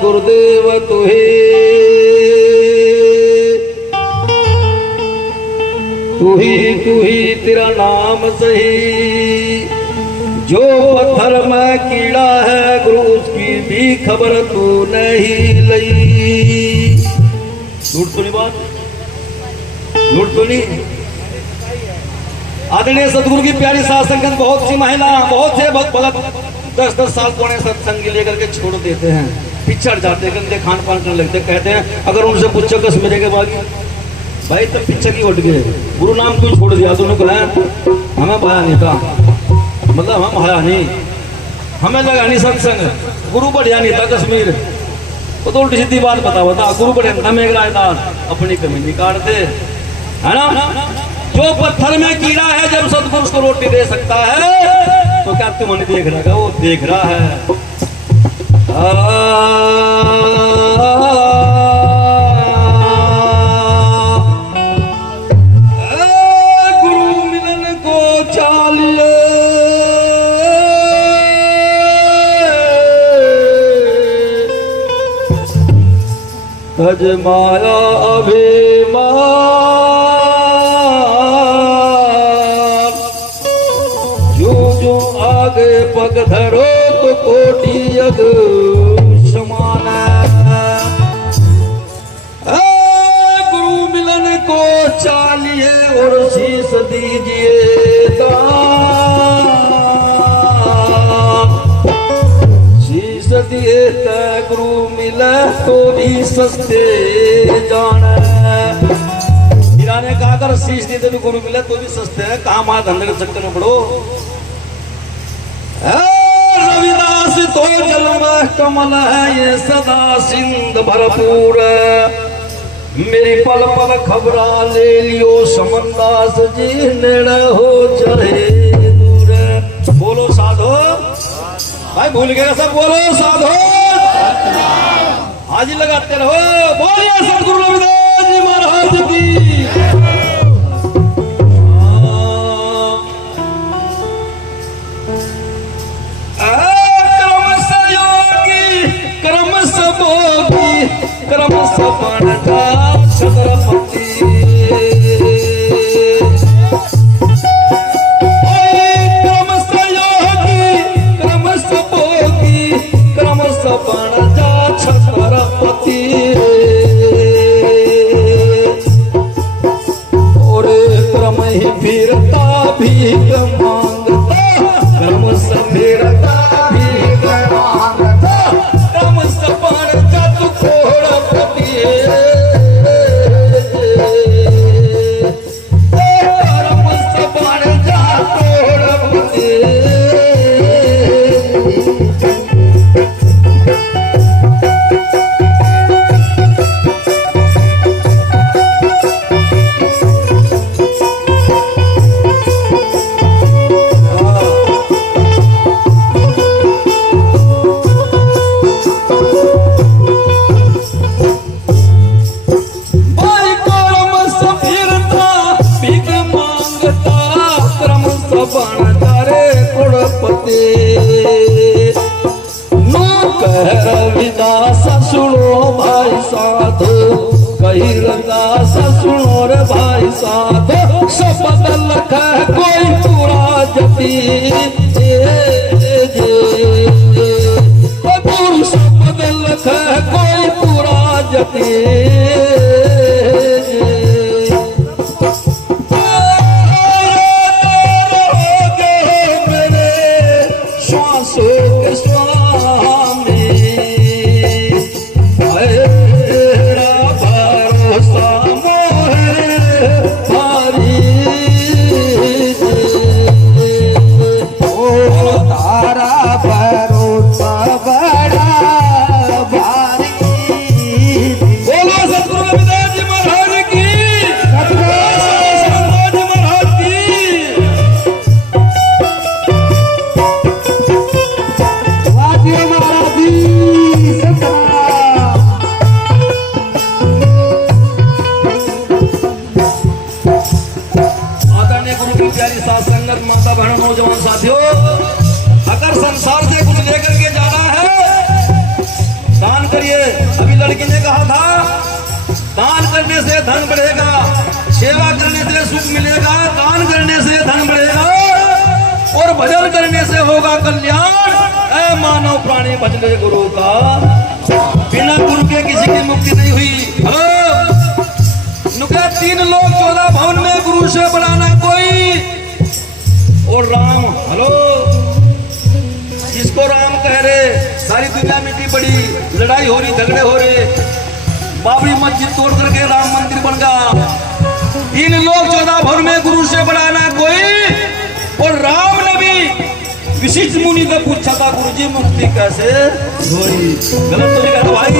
गुरुदेव तुहे तू ही तेरा नाम सही। जो पत्थर में कीड़ा है गुरु उसकी भी खबर तू नहीं लई। झूठ तो नहीं बात, झूठ तो नहीं। आदरणीय सदगुरु की प्यारी साध संगत, बहुत सी महिला बहुत से भक्त 10-10 साल पुराने सत्संग लेकर के छोड़ देते हैं, पिछड़ जाते, गंदे खान पान करने लगते। कहते हैं अगर उनसे पूछो कश्मीर के बागी भाई तो पीछे की उठ गए, गुरु नाम क्यों छोड़ दिया तूने? को हमें भया नहीं था, मतलब हम भया नहीं, हमें लगा नहीं सत्संग, गुरु बढ़िया नहीं था कश्मीर। तो उल्टी सीधी बात बता गुरु बढ़िया था, मेघराजदार अपनी कमी नहीं काटते, है ना। जो पत्थर में कीड़ा है जब सदगुरु उसको रोटी दे सकता है तो क्या तुम नहीं देख रहा? वो देख रहा है। गुरु मिलन को चालिए तज माया अभिमान। आगे पग धरो तो कोटि यग समान। गुरु मिलन को चालिए और शीस दीजिए दान। शीस दिए तय गुरु मिले तो भी सस्ते जाने। मीरा ने कहा अगर शीश दिए तो भी गुरु मिले तो भी सस्ते हैं, कहाँ मां धंधे के चक्कर में पड़ो। रविदास तो जन्म कमल है ये सदा सिंध भरपूर। मेरी पल पल खबरा ले लियो समनदास जी नेड़े हो चाहे दूर। बोलो साधो भाई, भूल गए सब, बोलो साधो हाजी लगाते रहो। बोलिए सदगुरु रविदास जी महाराज की। क्रम सपन का छत्रपति। क्रम सहयोगी क्रम सपोगी क्रम सपन का छत्रपति। और क्रम ही फिरता भीख मांगता, क्रम से फिरता भीख मांगता। क्रम सपन का रविदास सुनो भाई साधो, कही रविदास सुनो रे भाई साधो। सब बदल है कोई पूरा जती, गुरु सब बदल है कोई पूरा जती। कहा था, दान करने से धन बढ़ेगा, सेवा करने से सुख मिलेगा, दान करने से धन बढ़ेगा और भजन करने से होगा कल्याण। ऐ मानव प्राणी भजने गुरु का, बिना गुरु के किसी की मुक्ति नहीं हुई। नुके 3 लोग 14 भवन में, गुरु से बढ़ाना कोई। और राम, हेलो, जिसको राम कह रहे, सारी दुनिया मिट्टी पड़ी, लड़ाई हो रही, झगड़े हो रहे, बाबरी मस्जिद तोड़ करके राम मंदिर बन गया। 3 लोग 14 भवन में, गुरु से बढ़ाना कोई। और राम ने भी विशिष्ट मुनि को पूछा था, गुरु जी मुक्ति कैसे होगी? गलत तो नहीं कहा भाई।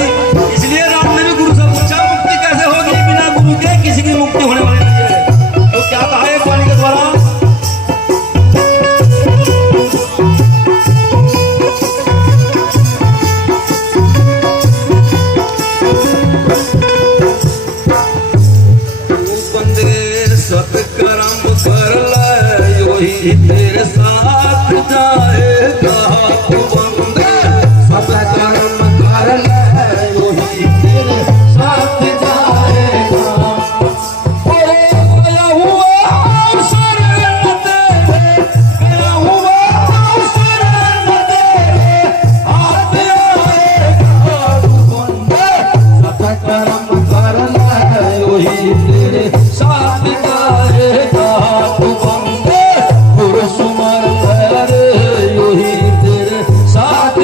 इसलिए राम ने भी गुरु से पूछा, मुक्ति कैसे होगी? बिना गुरु के किसी की मुक्ति होने वाली नहीं है। तो क्या कहा है वाणी के द्वारा? सत्कर्म कर ले, योही तेरे साथ जाएगा। तू बंदे सत्कर्म कर ले, योही तेरे साथ जाएगा। गया हुआ अवसर न तेरे, गया हुआ अवसर न तेरे, हाथ आएगा। तू बंदे सत्कर्म कर ले, योही तेरे साथ जाएगा। तू बंदे गुरु सुमर रे, योही तेरे साथ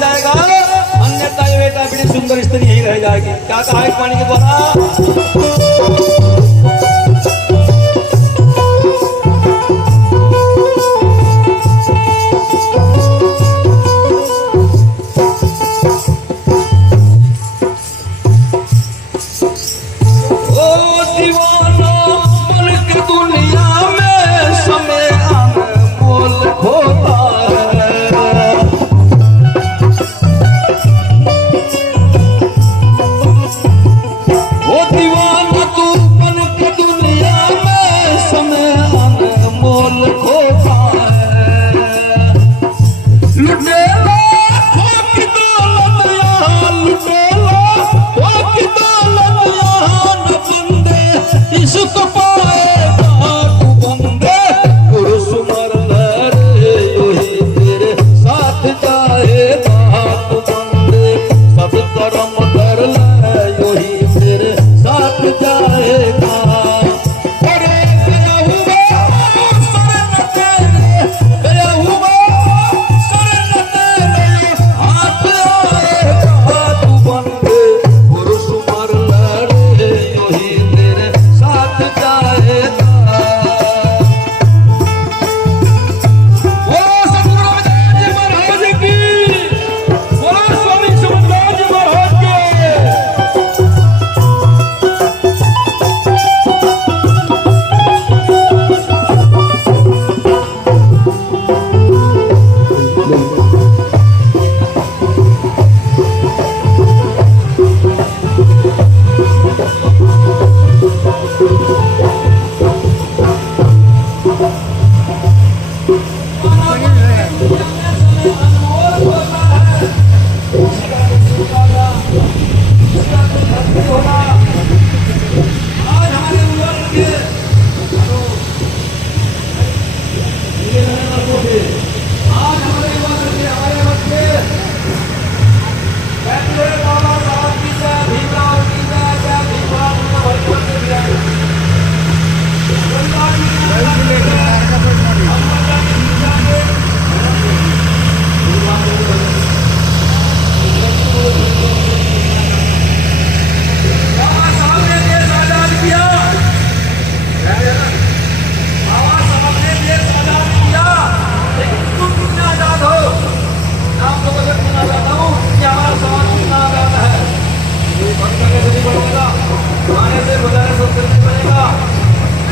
जाएगा। अन्यथा ये बेटा बड़ी सुंदर स्त्री ही रह जाएगी। क्या कहा है वाणी के द्वारा?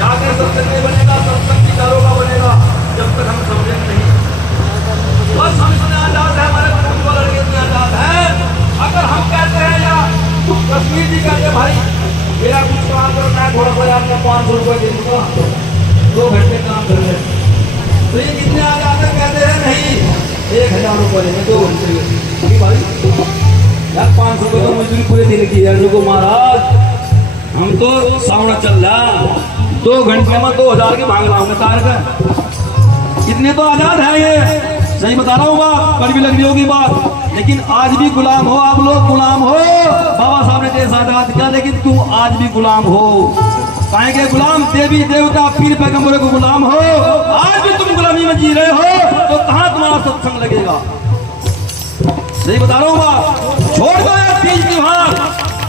जाके सत्संग नहीं बनेगा, सत्संग विचारों का बनेगा जब तक हम समझेंगे नहीं। बस हम इतने आजाद है, हमारे कुटुंब लड़के इतने आजाद है। अगर हम कहते हैं या कश्मीर जी कहते हैं भाई मेरा कुछ काम करो, मैं थोड़ा सा आपको 500 रुपये दे दूंगा, 2 घंटे काम कर ले, तो ये कितने आजाद है? कहते हैं नहीं 1000 रुपये लेंगे 2 घंटे भाई यार, 500 रुपये तो मजदूरी पूरे दिन की है। को महाराज हम तो सावना चल रहा, 2 घंटे में 2000 के भाग रहा हूँ कार का। इतने तो आजाद है ये, सही बता रहा हूँ बात, पर भी लग रही होगी बात। लेकिन आज भी गुलाम हो आप लोग, गुलाम हो। बाबा साहब ने देश आजाद किया, लेकिन तुम आज भी गुलाम हो। कहेंगे गुलाम देवी देवता पीर पैगंबरों को गुलाम हो, आज भी तुम गुलामी में जी रहे हो, तो कहाँ तुम्हारा सत्संग लगेगा? सही बता रहा हूँ बात। छोड़ दो यार तीज त्योहार,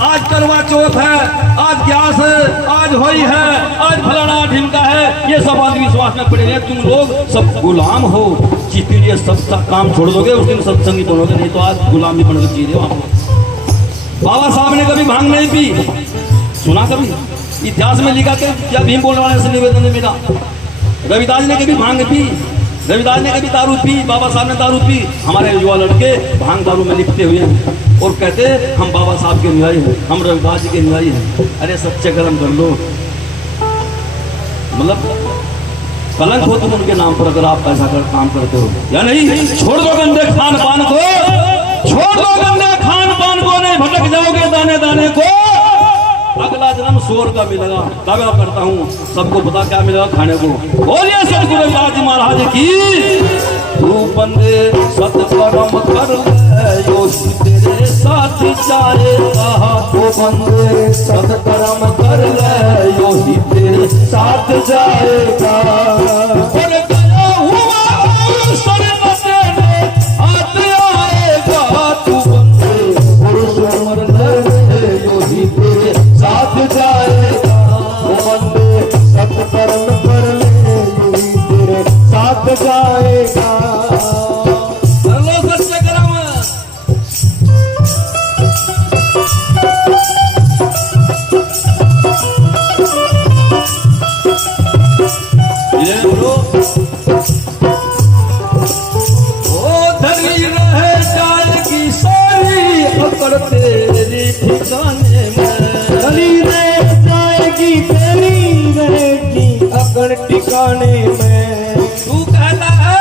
आज करवा चौथ है, आज ग्यास है, आज होली है, आज फलाना ढिमका है, ये सब अंधविश्वास में पड़े हैं। तुम लोग सब गुलाम हो, जिस दिन ये सब काम छोड़ दोगे उस दिन सत्संगी बनोगे, नहीं तो आज गुलामी बनकर जी रहे हो आप लोग। बाबा साहब ने कभी भांग नहीं पी, सुना कभी? इतिहास में लिखा के क्या भीम बोलने वाले से निवेदन मिला? रविदास ने कभी भांग पी? रविदास ने कभी दारू पी? बाबा साहब ने दारू पी? हमारे युवा लड़के भांग दारू में लिपटे हुए हैं और कहते हम बाबा साहब के अनुयायी हैं, हम रविदास जी के अनुयायी हैं। अरे सच्चे कर्म कर लो, मतलब कलंक हो तुम उनके नाम पर अगर आप ऐसा काम करते हो या नहीं। छोड़ दो गंदे खान पान को, छोड़ दो गंदे खान पान को, नहीं भटक जाओगे दाने दाने को। अगला जन्म स्वर्ग का मिलेगा, दावा करता हूँ। सबको पता क्या मिलेगा खाने को। बोलिए सतगुरु रविदास जी महाराज की। तू बंदे सत्कर्म कर यो तेरे साथ जाएगा, तू बंदे सत्कर्म कर यो तेरे साथ जाएगा। और गया हुआ अवसर बदले हाथ आएगा, तू बंदे पुरुष मर ले यो तेरे साथ जाएगा। तू बंदे सत्कर्म कर ले यो तेरे साथ जाएगा। तेरी ठिकाने में धनी रह जाएगी, तेरी रहेगी अकड़ ठिकाने में। तू कहता है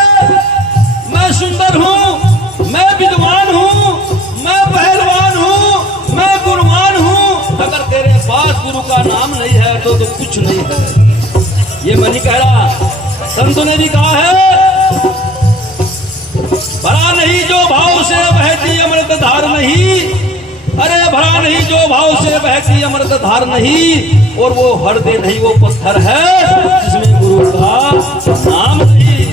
मैं सुंदर हूँ, मैं विद्वान हूँ, मैं पहलवान हूँ, मैं गुणवान हूँ, अगर तेरे पास गुरु का नाम नहीं है तो कुछ नहीं है। ये मैं नहीं कह रहा, संतों ने भी कहा है भरा नहीं जो भाव से बहती अमृत धार नहीं, अरे भरा नहीं जो भाव से बहती अमृत धार नहीं। और वो हर दे नहीं वो पत्थर है जिसमें गुरु का नाम नहीं।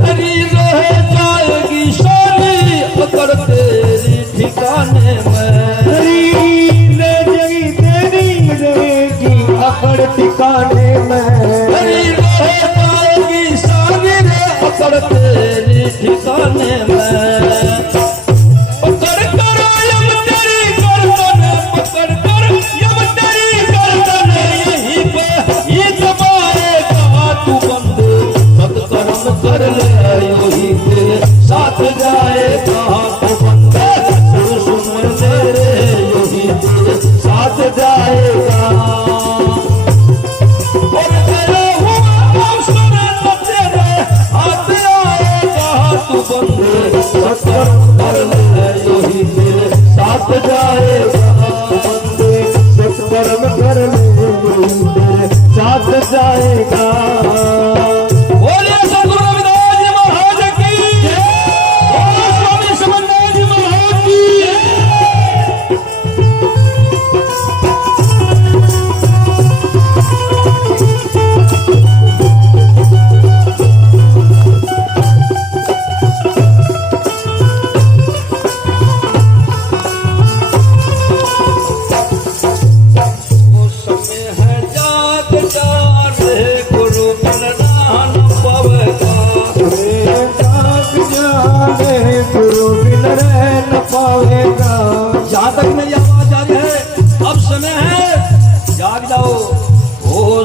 तेरी रह जाएगी शानी अकड़ तेरी ठिकाने में, तेरी रहेगी अकड़ ठिकाने में, तेरी रह जाएगी शानी अकड़ तेरी ठिकाने में। पकड़ कर यम तेरी गर्दन, पकड़ कर यम तेरी गर्दन, यहीं पे ही दबाएगा। तू बंदे सत्कर्म कर ले वही तेरे साथ जाएगा। तू बंदे सुन मेरे यही तेरे साथ जाएगा। और तेरे हुआ अवसर तेरे हाथ आएगा। तू बंदे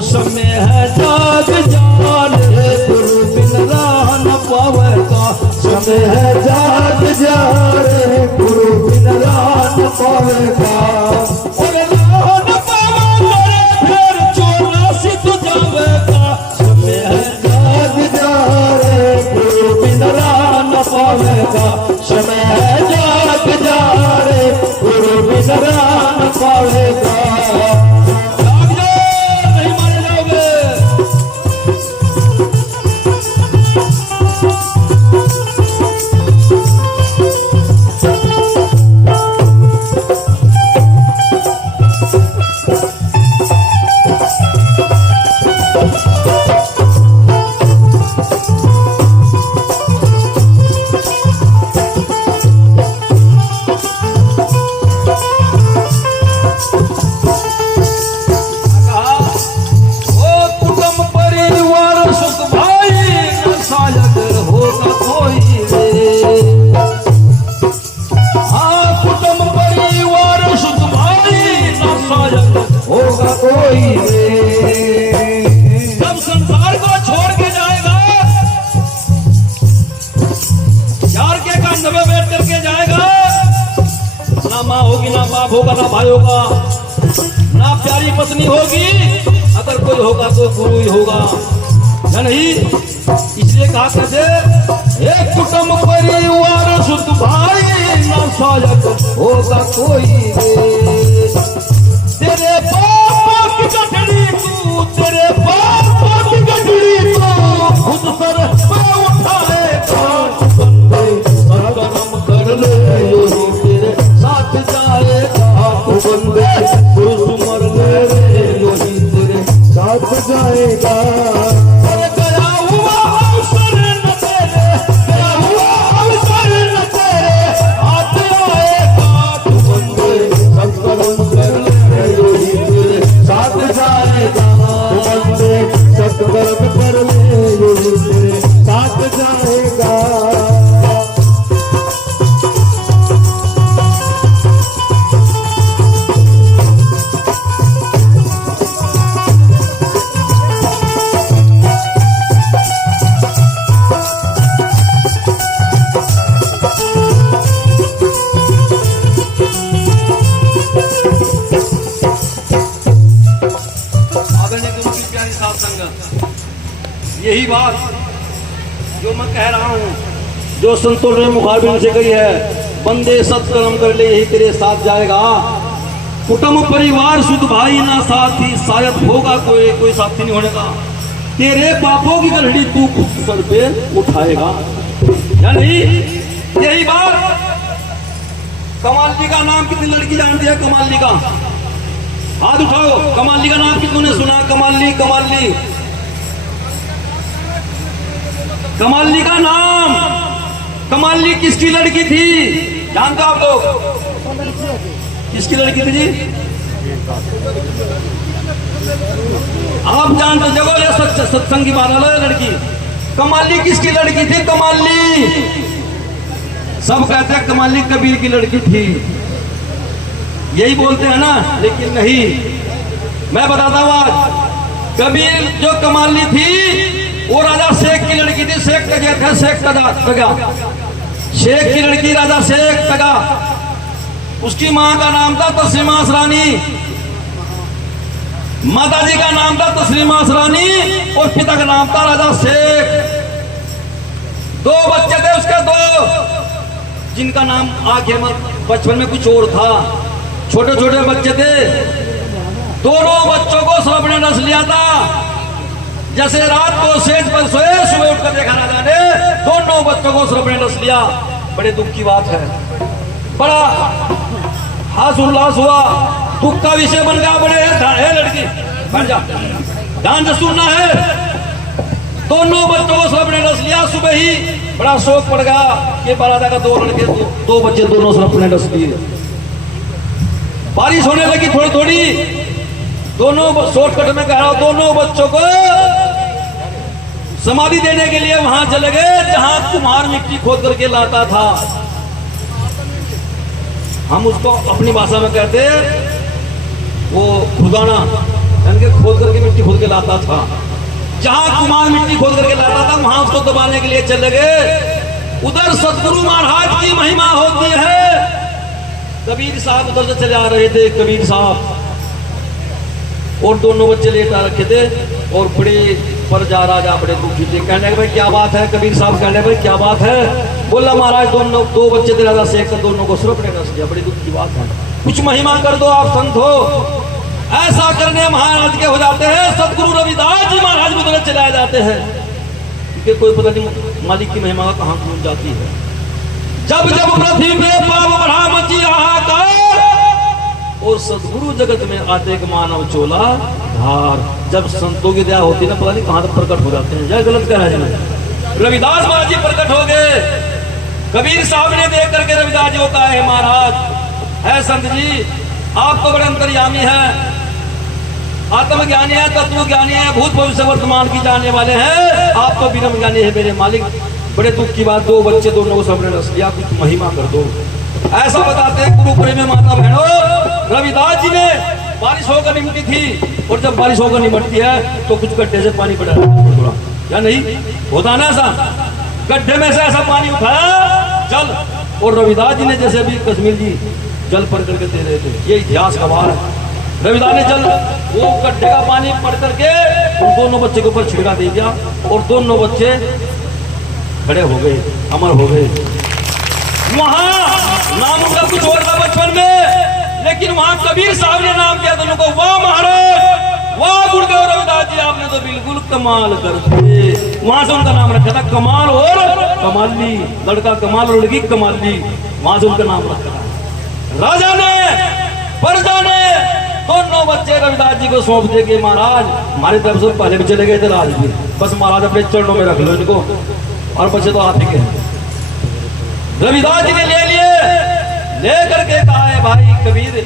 समय है जाग जाने गुरु बिन राह न पावेगा। समय है जाग जाने गुरु बिन राह न पावेगा। और राह न पावेगा फिर चौरासी तू जावेगा। समय है जाग जाने गुरु बिन राह न पावेगा। समय है जाग जाने गुरु बिन राह न पावेगा। जब संसार को छोड़ के जाएगा, यार के कंधे में बैठ करके जाएगा, ना माँ होगी, ना बाप होगा, ना भाई होगा, ना प्यारी पत्नी होगी, अगर कोई होगा तो गुरु ही होगा, या नहीं? इसलिए कहा कैसे, एक कुटुंब परिवार सुख भाई ना सहायक होगा कोई तेरे पापा की गठड़ी तू, तेरे पापा की गठड़ी तू खुद सर पे उठाएगा। बंदे कर्म कर ले यही तेरे साथ जाएगा। बंदे खुद मर ले यही तेरे साथ जाएगा। गया हुआ अवसर न तेरे, गया हुआ अवसर न तेरे हाथ आएगा। तू बंदे सब कर्म कर ले साथ जाएगा। बंदे सत्कर्म कर ले यही तेरे साथ जाएगा। यही बात जो मैं कह रहा हूँ, जो संतोष ने मुखारबिन से कही है, बंदे सत्कर्म कर ले यही तेरे साथ जाएगा। कुटुंब परिवार सुध भाई ना साथी, शायद होगा कोई साथी नहीं होने का। तेरे पापों की गलहड़ी तू खुद सर पे उठाएगा, या नहीं? यही बात कमाली का नाम कितनी लड़की जानती है? कमाली का हाथ उठाओ। कमाली का नाम कितने सुना? कमाली कमाली कमाली का नाम। कमाली किसकी लड़की थी जानते हो आप लोग? किसकी लड़की थी जी? आप जानते? जगह सत्संग की बात है। लड़की कमाली किसकी लड़की थी? कमाली सब कहते हैं कमाली कबीर की लड़की थी, यही बोलते हैं ना, लेकिन नहीं। मैं बताता हूं आज, कबीर जो कमाली थी वो राजा शेख की लड़की थी। शेख तगा था, शेख तगा, शेख की लड़की राजा शेख तगा। उसकी मां का नाम था तस्लीमा असरानी, माता जी का नाम था तस्लीमा असरानी और पिता का नाम था राजा शेख। दो बच्चे थे उसके, दो, जिनका नाम आगे बचपन में कुछ और था। छोटे छोटे बच्चे थे। दोनों बच्चों को सर्प ने डस लिया था। जैसे रात को सेज पर सोए, सुबह उठकर देखा राजा ने दोनों बच्चों को सर्प ने डस लिया। बड़े दुख की बात है, बड़ा हास उल्लास हुआ, दुख का विषय बन गया। बड़े है लड़की, बैठ जा, ध्यान से सुनना है। दोनों बच्चों को सर्प ने डस लिया। सुबह ही बड़ा शोक पड़ गया कि राजा का दो लड़के, दो बच्चे दोनों सर्प ने डस लिए। बारिश होने लगी थोड़ी थोड़ी। दोनों शॉर्टकट में कह रहा हूं, दोनों बच्चों को समाधि देने के लिए वहां चले गए जहां कुम्हार मिट्टी खोद करके लाता था। हम उसको अपनी भाषा में कहते वो खुदाना, यानी कि खोद करके मिट्टी खोद के लाता था। जहां कुमार मिट्टी खोद करके लाता था वहां उसको दबाने के लिए चले गए। उधर सतगुरु महाराज की महिमा होती है। कबीर साहब उधर से चले आ रहे थे, कबीर साहब और दोनों बच्चे लेटा रखे थे और बड़े प्रजा राजा बड़े दुखी थे। कहने लगे भाई क्या बात है? कबीर साहब कहने भाई क्या बात है? बोला महाराज दोनों दो बच्चे थे, राजा शेख कर दोनों को सिर्फ ने रस दिया, बड़ी दुख की बात है, कुछ महिमा कर दो आप संत हो। ऐसा करने महाराज के हो जाते हैं। सतगुरु रविदास जी महाराज उधर चलाए जाते हैं क्योंकि कोई पता नहीं मालिक की महिमा कहाँ पहुंच जाती है। जब जब पृथ्वी पे पाप बढ़ा मची हाहाकार और सतगुरु जगत में आते एक मानव चोला धार। जब संतों की दया होती है ना, पता नहीं कहां तक प्रकट हो जाते हैं। यह गलत कह रहे हैं। रविदास महाराज जी प्रकट हो गए। कबीर साहब ने देख करके रविदास जी को कहा है महाराज है संत जी आप तो बड़े अंतर्यामी हैं, आत्मज्ञानी है, तत्व ज्ञानी है, भूत भविष्य वर्तमान की जानने वाले हैं, आप तो बिना ज्ञानी है मेरे मालिक। बड़े दुख की बात, दो बच्चे दोनों को सबने रस लिया, कुछ महिमा कर दो। ऐसा बताते हैं गुरु प्रेमी माता बहनों, रविदास जी ने बारिश होकर निमटी थी और जब बारिश होकर निमटती है तो कुछ गड्ढे से पानी पड़ा थोड़ा या नहीं होता ना ऐसा, गड्ढे में से ऐसा पानी उठाया जल, और रविदास जी ने जैसे अभी कश्मीर जी जल पर करके दे रहे थे, ये इतिहास का बार है। रविदास ने जल वो गड्ढे का पानी पड़ करके उन दोनों बच्चे के ऊपर छिड़का दे दिया और दोनों बच्चे खड़े हो गए, अमर हो गए। वहां नाम उनका कुछ और था बचपन में, लेकिन वहां कबीर साहब ने नाम दिया दोनों को, वाह महाराज वाह गुरुदेव रविदास जी आपने तो बिल्कुल कमाल कर दिए। वहां से उनका नाम रखा था कमाल और कमाली, लड़का कमाल और लड़की कमाली, वहां से उनका नाम रखा था। राजा ने प्रजा ने दोनों बच्चे रविदास जी को सौंप दे के महाराज हमारी तरफ से पहले भी चले गए थे राजगीर, बस महाराज अपने चरणों में रख लो इनको, और बच्चे तो आप ही के। रविदास जी ने ले लिए, ले करके कहा है भाई कबीर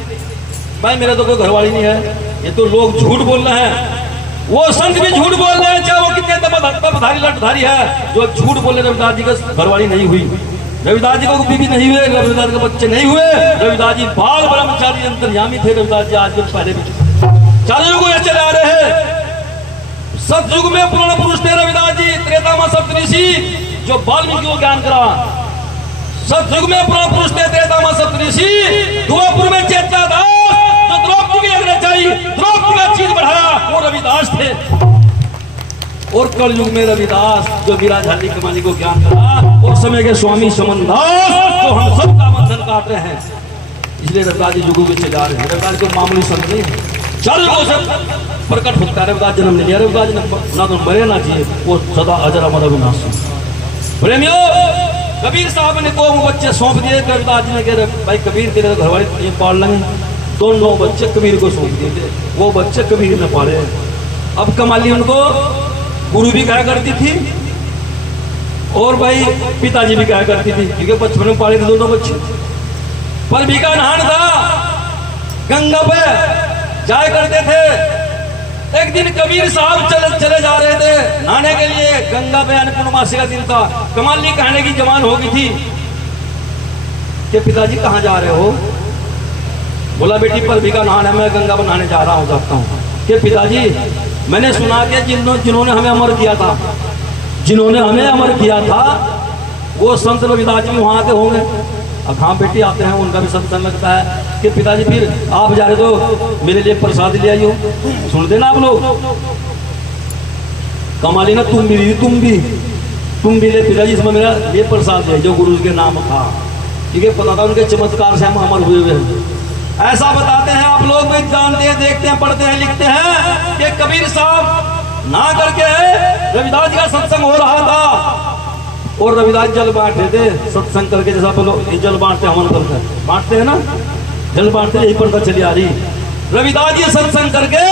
भाई मेरा तो कोई घरवाली नहीं है, ये तो लोग झूठ बोल रहे हैं, वो संत भी झूठ बोल रहे हैं, चाहे वो कितने तपधारी लटधारी है, जो झूठ बोले रविदास जी का घरवाली नहीं हुई, रविदास जी को बीबी नहीं हुए, रविदास के बच्चे नहीं हुए, रविदास जी बाल ब्रह्मचारी अंतर्यामी थे। रविदास जी आज पहले भी चार युग में चले आ रहे हैं। सतयुग में पूर्ण पुरुष थे रविदास जी, त्रेता में सप्तऋषि जो वाल्मीकि को ज्ञान करा। सतयुग में पूर्ण पुरुष थे, त्रेता में सप्तऋषि, द्वापर में चेतादास जो द्रौपदी की अग्रचारी द्रौपदी का चीज बढ़ाया वो रविदास थे, और कल युग में रविदास जो विराजाली कमाली को ज्ञान करा, और समय के स्वामी समनदास जो हम सब का बंधन काट रहे हैं। इसलिए रविदास जी युगों में चले आ रहे हैं। रविदास को मामूली संत नहीं, चार युगों से प्रकट होता है। रविदास जन्म ले लिया, रविदास जी ना तो मरे ना चाहिए, वो सदा अजर अमर अविनाशी। प्रेमियों कबीर साहब ने दो बच्चे सौंप दिए, रविदास जी ने कहा भाई कबीर तेरे घरवाली ये पाल लेंगे, दोनों बच्चे कबीर को सौंप दिए थे, वो बच्चे कबीर ने पाले। अब कमाली उनको गुरु भी कहा करती थी और भाई पिताजी भी कहा करती थी, क्योंकि बचपन में पाले थे दोनों बच्चे। पर बीका नहान था, गंगा पे जाया करते थे। एक दिन कबीर साहब चले जा रहे थे नहाने के लिए, गंगा पे पूर्णमासी का दिन था। कमाली कहने की जवान हो गई थी कि पिताजी कहाँ जा रहे हो? बोला बेटी पर बीका नहाने में गंगा पर नहाने जा रहा हूँ, जाता हूँ। कि पिताजी मैंने सुना कि जिन्होंने हमें अमर किया था, जिन्होंने हमें अमर किया था वो संत रविदास जी वहां आते होंगे। अब हाँ बेटी आते हैं, उनका भी सत्संग लगता है। कि पिताजी फिर आप जा रहे तो मेरे लिए प्रसाद ले आइयो, सुन देना आप लोग। कमाली ना तुम भी ले पिताजी, इसमें मेरा ये प्रसाद है जो गुरु के नाम था, ठीक है, पता था उनके चमत्कार से हम अमर हुए हुए हैं। ऐसा बताते हैं, आप लोग भी जानते हैं, देखते हैं, पढ़ते हैं, लिखते हैं कि कबीर साहब ना करके रविदास जी का सत्संग हो रहा था और रविदास जल बांट रहे थे सत्संग करके, जैसा बोलो जल बांटते हवन करते बांटते हैं ना, जल बांटते यही पड़ता चली आ रही। रविदास जी सत्संग करके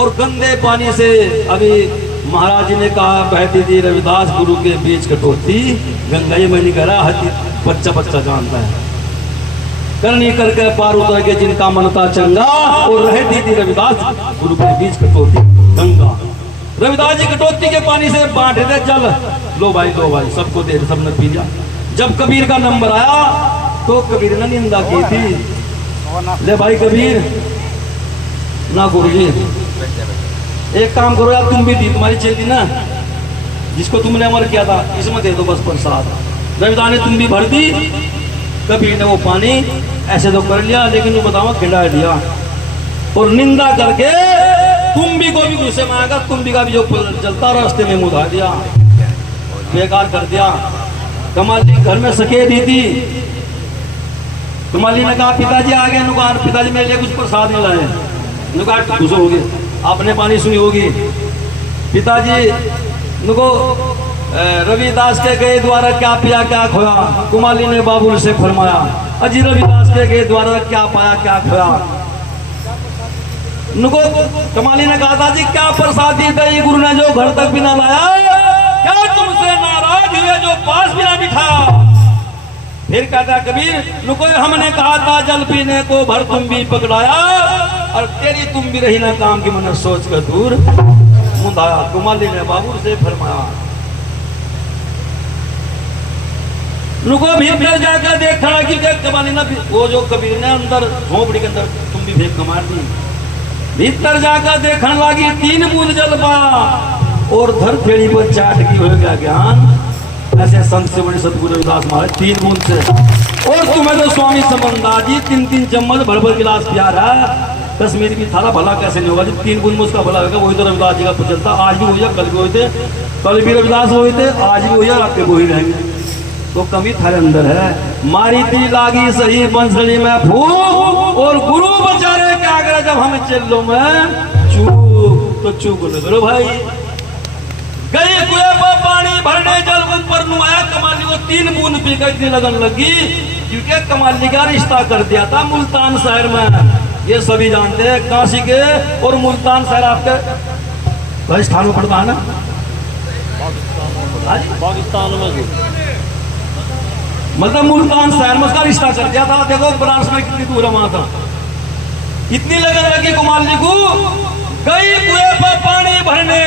और गंदे पानी से, अभी महाराज जी ने कहा बहती थी रविदास गुरु के बीच कटोती गंगा, ये मैं नहीं कह रहा, बच्चा जानता है। करनी करके पार उतर के जिनका मनता चंगा, और रहती थी रविदास गुरु के बीच कटोती गंगा। रविदास जी कटोती के पानी से बांटे थे जल, लो भाई सबको दे, सबने पी लिया। जब कबीर का नंबर आया तो कबीर ने निंदा की थी, ले भाई कबीर ना गुरुजी, एक काम करो यार, तुम भी दी, तुम्हारी चेली ना जिसको तुमने अमर किया था, इसमें दे दो बस प्रसाद। रविदास ने तुम भी भर दी, कबीर ने वो पानी ऐसे तो कर लिया, लेकिन वो बताओ खिला दिया और निंदा करके तुम भी को भी गुस्से में आएगा, तुम भी का भी जो जलता रास्ते में मुँह दिया, बेकार कर दिया। कमाली घर में सके दी थी, कमाली ने कहा पिताजी आ गए, नुकार पिताजी मेरे लिए कुछ प्रसाद नहीं लाए, नुकार खुश होगी, आपने पानी सुनी होगी। पिताजी नुको रविदास के गए द्वारा क्या पिया क्या खोया, कुमाली ने बाबुल से फरमाया, अजी रविदास के गए द्वारा क्या पाया क्या खोया। नुको कमाली ने कहा था जी क्या प्रसाद दी दही गुरु ने जो घर तक भी ना लाया, क्या तुमसे नाराज हुए जो पास भी ना बिठाया। फिर कहता कबीर नुको हमने कहा था जल पीने को भर तुम भी पकड़ाया, और तेरी तुम भी रही ना काम की मन सोच कर दूर मुंदाया। कुमाली ने बाबू से फरमाया, नुको भीतर जाकर देखा कि कमाली ना वो जो कबीर ने अंदर झोपड़ी के अंदर तुम भी फेंक मार दी। भीतर जाकर देखने लगी 3 बूंद जल पाया और धर फेड़ी पर चाट की हो गया ज्ञान। ऐसे संत से बड़े सतगुरु रविदास महाराज 3 बूंद से, और तुम्हें तो स्वामी संबंधा जी 3-3 चम्मच भर भर गिलास पिया रहा है। कश्मीर भी थारा भला कैसे नहीं होगा, जब 3 बूंद में उसका भला होगा। वही तो रविदास जी का प्रचलता, आज भी वही है, कल भी वही थे, कल भी रविदास वही थे, आज भी वही है, आपके वही रहेंगे। तो कमी थारे अंदर है। मारी थी लागी सही बंसली में फूक, और गुरु बेचारे क्या करे जब हम चलो में चूक, तो चूक न करो भाई। गई कुएं पर पानी भरने जल ऊपर नुआया, कमाली को 3 बूंद पी कर इतनी लगन लगी, क्योंकि कमाली का रिश्ता कर दिया था मुल्तान शहर में। ये सभी जानते हैं, काशी के और मुल्तान शहर आपके राजस्थान में पड़ता है ना, पाकिस्तान में, मतलब मुल्तान शहर में उसका रिश्ता कर दिया था। देखो बनारस में कितनी दूर है वहां था। इतनी लगन लगी कुमाली को, गई कुएं पर पानी भरने,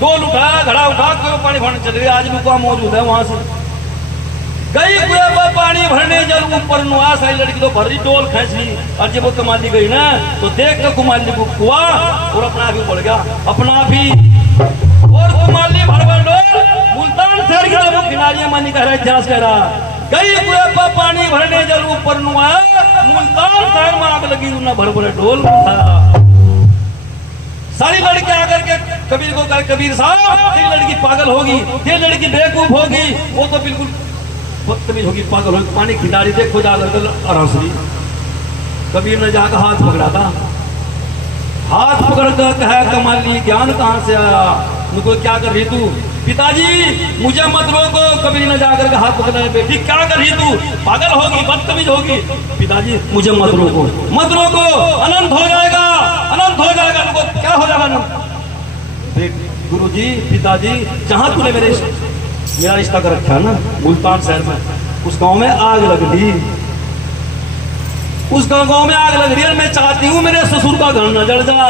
डोल उठाया घड़ा उठा कुएं पानी भरने चल गई। आज भी कुआं मौजूद है वहां से। गई कुएं पर पानी भरने जल ऊपर नुआ, सारी लड़की तो भर रही, डोल खींच ली। और जब वो कमाली गई ना तो देख कर कुमाली को कुआ और अपना भी बढ़ गया, अपना भी, और कुमाली भर भर डोल मुल्तान शहर की तरफ किनारियां मानी कह रहा, इतिहास कह रहा। गई कुएं पर पानी भरने जल ऊपर नुआया, मुल्तान शहर में आग लगी, उन्हें भर भर डोल उठाया। सारी लड़की आकर के कबीर को कहे, कबीर साहब ये लड़की पागल होगी, ये लड़की बेवकूफ होगी, वो तो बिल्कुल बदतमीज होगी, पागल होगी, पानी खिंडारी देखो जाकर आराम से। कबीर ने जाकर हाथ पकड़ा था, हाथ पकड़ कर कहा कमाली ज्ञान कहाँ से आया, मुझको क्या कर रही तू। पिताजी मुझे मत रोको, कबीर ने जाकर के हाथ पकड़े, बेटी क्या कर रही तू, पागल होगी, बदतमीज होगी। पिताजी मुझे मत रोको, मत रोको, अनंत हो जाएगा, अनंत हो जाएगा। उनको क्या हो जाएगा अनंत। गुरु जी पिताजी जहां तूने मेरा रिश्ता कर रखा है ना मुल्तान शहर में, उस गांव में आग लग रही, उस गांव में आग लग रही है। मैं चाहती हूँ मेरे ससुर का घर न जल जा,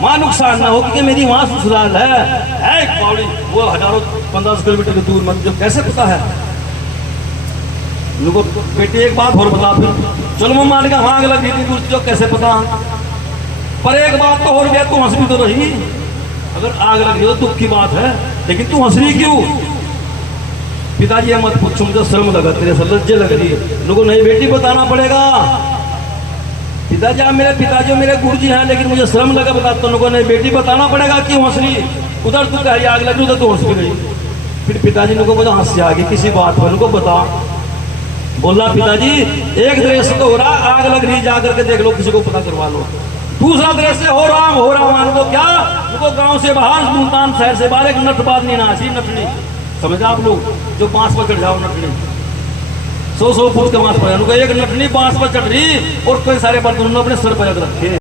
वहां नुकसान ना हो, क्योंकि मेरी वहां ससुराल है पावड़ी, वो हजारों 1500 किलोमीटर की दूर। मतलब जब कैसे पता है लोगों, बेटी एक बात और बता, फिर चलो मैं मान गया वहां आग लग रही थी दूर, जो कैसे पता। पर एक बात तो और गया, तू हंस भी तो रही, अगर आग लग रही हो दुख की बात है, लेकिन तू हंस रही क्यों। पिताजी मत पूछो, मुझे शर्म लगा, तेरे से लज्जे लग रही है। लोगों नहीं बेटी बताना पड़ेगा। पिताजी आप मेरे पिताजी मेरे गुरुजी हैं, लेकिन मुझे शर्म लगा बता, तो लोगों ने बेटी बताना पड़ेगा क्यों हंस रही। उधर तू कह रही आग लग रही, उधर तू हंस भी गई। फिर पिताजी ने को मुझे हंस से आ गई किसी बात पर, उनको बता। बोला पिताजी एक दृश्य तो हो रहा, आग लग रही, जाकर के देख लो, किसी को पता करवा लो। दूसरा दृश्य हो रहा मान लो क्या, उनको गांव से बाहर मुल्तान शहर से बाहर एक नटबाज नीनासी नटनी, समझ आप लोग, जो बांस पर चढ़ जाओ नटनी, 100 फुट का बांस पर, एक नटनी बांस पर चढ़ रही और कई सारे बर्तन अपने सर पर रखे।